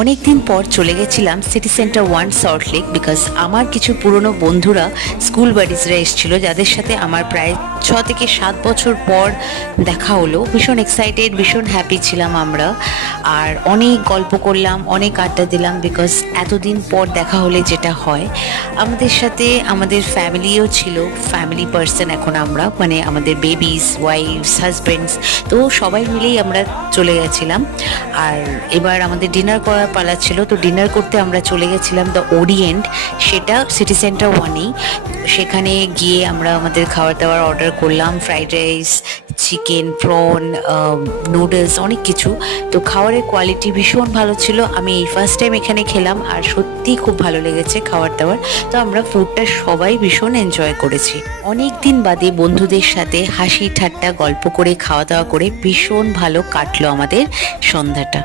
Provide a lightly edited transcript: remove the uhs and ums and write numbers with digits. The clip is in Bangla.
অনেক দিন পর চলে গেছিলাম city centre one salt lake, because আমার কিছু পুরনো বন্ধুরা, স্কুল বাডিজরা এসেছিল, যাদের সাথে আমার প্রায় 6 থেকে 7 বছর পর দেখা হলো। ভীষণ এক্সাইটেড, ভীষণ হ্যাপি ছিলাম আমরা। আর অনেক গল্প করলাম, অনেক আড্ডা দিলাম, বিকজ এতদিন পর দেখা হলে যেটা হয়। আমাদের সাথে আমাদের ফ্যামিলিও ছিল, ফ্যামিলি পার্সন এখন আমরা, মানে আমাদের বেবিস, ওয়াইফস, হাজব্যান্ডস, তো সবাই মিলেই আমরা চলে গেছিলাম। আর এবার আমাদের ডিনার করার পালা ছিল, তো ডিনার করতে আমরা চলে গেছিলাম দ্য ওরিয়েন্ট, সেটা সিটি সেন্টার ওয়ানেই। সেখানে গিয়ে আমরা আমাদের খাবার দাবার অর্ডার করলাম, fried rice, chicken, prawn, noodles, অনেক কিছু। তো খাবারের কোয়ালিটি ভীষণ ভালো ছিল। আমি এই ফার্স্ট টাইম এখানে খেলাম, আর সত্যিই খুব ভালো লেগেছে খাবার দাবার। তো আমরা ফুডটা সবাই ভীষণ এনজয় করেছি। অনেক দিন বাদে বন্ধুদের সাথে হাসি ঠাট্টা গল্প করে খাওয়া দাওয়া করে ভীষণ ভালো কাটলো আমাদের সন্ধ্যাটা।